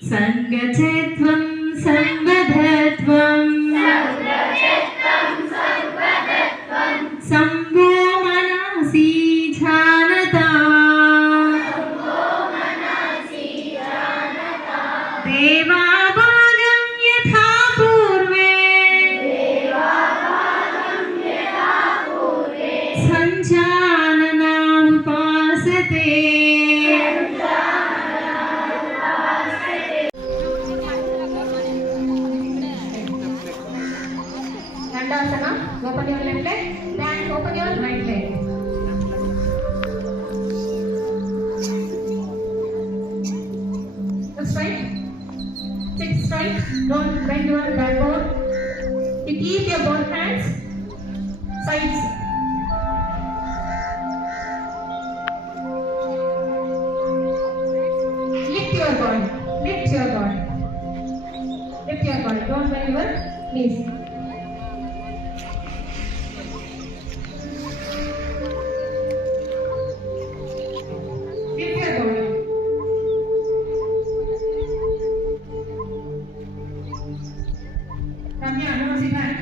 సంగచత్వం సంవదత్వం సంభో మనసి జానతా దేవాభాగం యథా పూర్వే సంజాననాముపాసతే. Dandasana, open your left leg, then open your right leg. Look straight, sit straight, don't bend your backbone. You keep your both hands sides. Lift your body, lift your body, lift your body, don't bend your knees. Ramya, no sit back.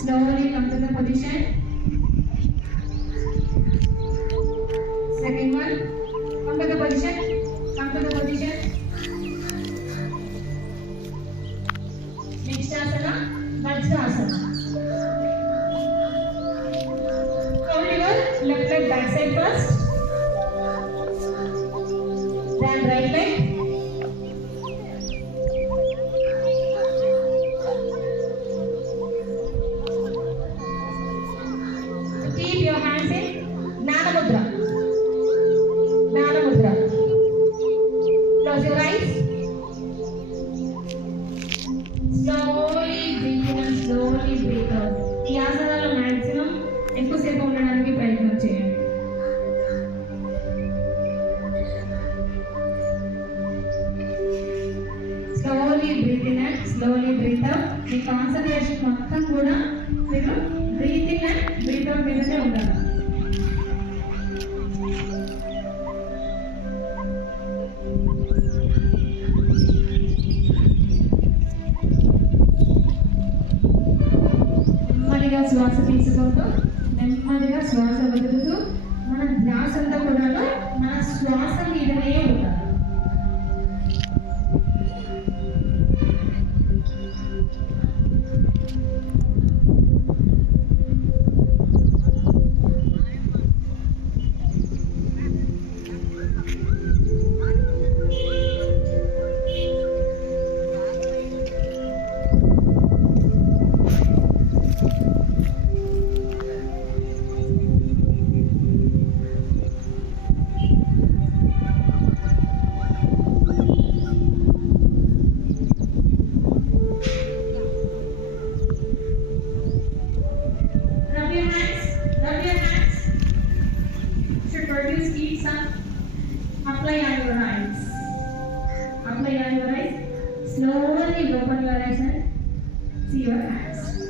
Slowly come to the position. Second one, come to the position. Come to the position. Next asana, Vajrasana. Hold your left leg back side first, then right leg. Keep your hands in Gnana Mudra. Gnana Mudra. Close your eyes. Slowly breathe in and slowly breathe out. ఈ ఆసనాలు maximum ఎక్కువసేపు ఉండడానికి ప్రయత్నం చేయండి. Slowly breathe in and slowly breathe out. మీ concentration మొత్తం కూడా మీరు breathe in and breathe out మీదనే ఉండాలి. నెమ్మదిగా శ్వాస తీసుకుంటూ నెమ్మదిగా శ్వాస వదులుతూ మన ధ్యాస అంతా కూడా మన శ్వాస మీదనే ఉండాలి. Produce heat sun. Apply on your eyes. Apply on your eyes. Slowly open your eyes and see your hands.